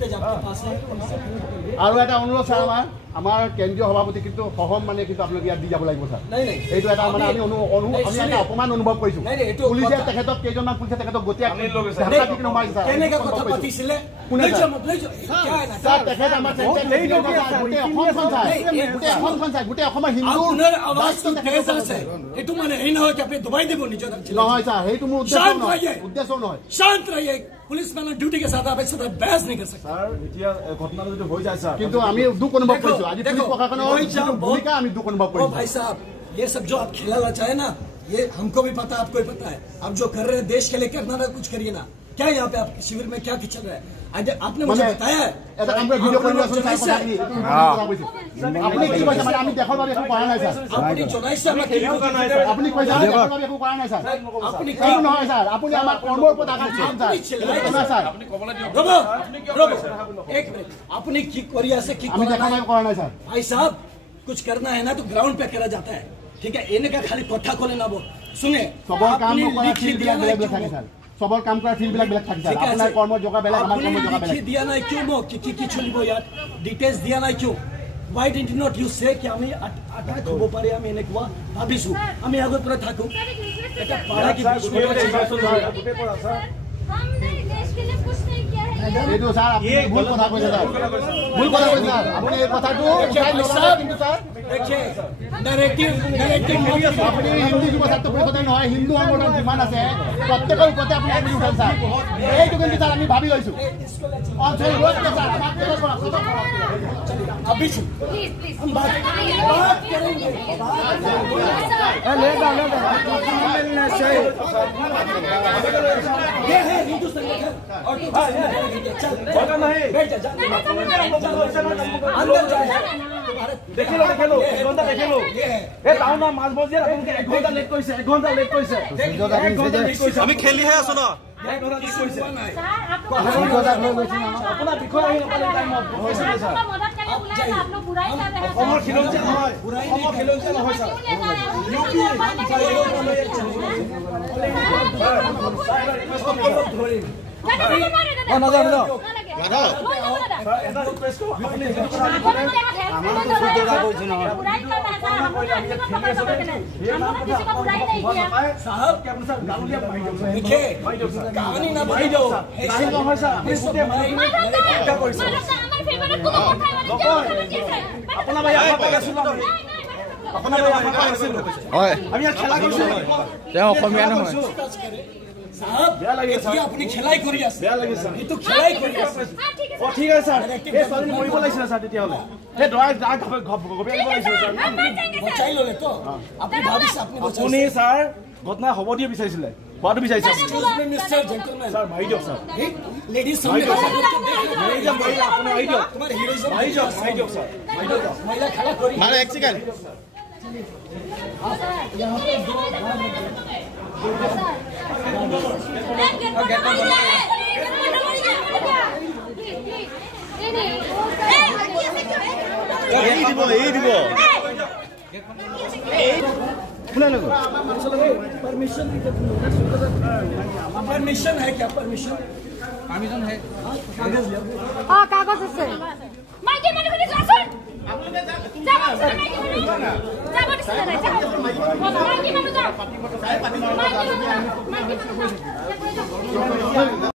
footage आपके पास है আৰু এটা অনুৰোধ স্যাৰ আমাৰ কেন্দ্ৰীয় সভাপতি কিন্তু সহম মানে কিন্তু আপোনাক ইয়াত দি যাব লাগিব স্যাৰ নাই এইটো এটা মানে আমি এটা অপমান অনুভৱ কৰিছো পুলিচে তেখেতক কেইজনমান পুলিচে তেখেতক গতিয়াই নমাইছে স্যাৰ কেনেকৈ কথা পাতিছিলে স্যাৰ তেখেত আমাৰ গোটেই অসমৰ হিন্দু এইটো মানে এই নহয় কি আপুনি দবাই দিব নিজৰ নহয় স্যাৰ সেইটো মোৰ উদ্দেশ্য নহয় शांत रहिए पुलिस मैंने ड्यूटी के साथ आप ऐसे बहस नहीं कर सकते सर এতিয়া ঘটনা যদি হৈ যায় স্যার কিন্তু আমি দুঃখ অনুভৱ কৰিছো আজি পুলিচ প্ৰশাসনৰ ভূমিকা আমি দুঃখ অনুভৱ কৰিছো भाई साहब ये सब जो आप खिलाना चाहे ना ये हमको भी पता है आपको भी पता है आप जो कर रहे हैं देश के लिए करना ना कुछ करिए ना क्या यहाँ पे आपके शिविर में क्या चल रहा है आपने मुझे बताया এটা আমরা ভিডিও কৰি আছো স্যাৰ কথা কি আপুনি কি কৈছে মানে আমি দেখাৰ বাবে একো কৰা নাই স্যাৰ আপুনি জনাইছে আমাক কি আপুনি কৈছে দেখাৰ বাবে একো কৰা নাই স্যাৰ আপুনি কি নহয় স্যাৰ আপুনি আমাৰ কৰ্মৰ ওপৰত আঘাত কৰিছে স্যাৰ আপুনি কবলা দিয়ক ৰব एक मिनट আপুনি কি কৰি আছে কি আমি দেখা নাই কৰা নাই স্যার भाई साहब कुछ करना है ना तो ग्राउंड पे करा जाता है ठीक है इनका खाली কথা কোলে না বল सुने সবৰ কাম কৰা ফিল্ড বিলাক বেলেগ থাকে স্যাৰ সবৰ কাম কৰা ফিল্ড বিলাক বেলেগ থাকে স্যাৰ আপোনাৰ কৰ্ম জগা বেলেগ আমাৰ কৰ্ম জগা বেলেগ দিয়া নাই কিয় মোক কি চলিব ইয়াত ডিটেইলছ দিয়া নাই কিয় why did you not you say कि আমি আটাক হব পারে আমি এনেকুৱা ভাবিছো আমি আগৰ পৰা থাকো এটা পাড়া কি बीच में हमने देश के लिए कुछ नहीं किया है এইটো স্যার আপনি ভুল কথা কৈছে স্যার ভুল কথা কৈছে স্যার আপুনি এই কথাটো উঠাই নললে কিন্তু স্যার देखिए नैरेटिव আপুনি হিন্দু যুৱ ছাত্ৰ পৰিষদে নহয় হিন্দু সংগঠন যিমান আছে প্ৰত্যেকৰ ওপৰতে আপুনি আঙুলি উঠাই স্যাৰ এইটো কিন্তু স্যাৰ আমি ভাবি লৈছো অঞ্চল ৰোড স্যাৰ আমাক কেৱল अभी प्लीज प्लीज हम बात करेंगे ले मिलने से ये है हिंदू संगठन और चल नहीं बैठ जा अंदर जा দেখি লো এক ঘন্টা দেখি লো এ টাউন মাছ বজিয়াৰ আপোনালোকে 1 ঘন্টা লেট কৰিছে 1 ঘন্টা লেট কৰিছে আমি খেলিহে আছো ন আপোনাৰ বিষয় আহি নাপালে টাইমত হৈছে স্যাৰ অসমৰ খিলঞ্জীয়া নহয় অসমৰ খিলঞ্জীয়া নহয় স্যাৰ এটা ৰিকুৱেষ্ট কৰোঁ আপুনি साहब क्या सर गालुलिया देखिए कहानी ना भाई दो नहीं নহয় স্যার গোটে क्या কৰিছে আপোনাৰ ভাই আপোনাক আছিল আপোনাৰ ভাই আপোনাক আছিল হয় আমি খেলা কৰিছো তেওঁ অসমীয়া নহয় साहब বেয়া লাগে স্যাৰ আপুনি খেলাই কৰি আছে বেয়া লাগে স্যাৰ এই তো খেলাই কৰি আছে ও ঠিক আছে স্যাৰ এই ছোৱালী মৰিব লাগিছিল স্যাৰ তেতিয়া হলে হে ড্ৰাই গবে আহিব লাগিছিল স্যার বচাই ললে তো আপুনি ভাবিছে আপুনি আপুনি স্যার ঘটনা হ'ব দিয়ে বিচাৰিছিলে হোৱাটো বিচাৰিছে मिस्टर जेंटलमैन স্যাৰ মাৰি দিয়ক স্যাৰ लेडीज सामने মাৰি দিয়ক আপুনি মাৰি দিয়ক तुम्हारे हीरोइज्म মাৰি দিয়ক স্যাৰ মাৰি দিয়ক महिला खड़ा करी মানে এক সেকেন্ড यहाँ पे दो परमिशन है क्या परमिशन है कागज ले हाँ कागज से माइके मैंने भी सुन माइके मैंने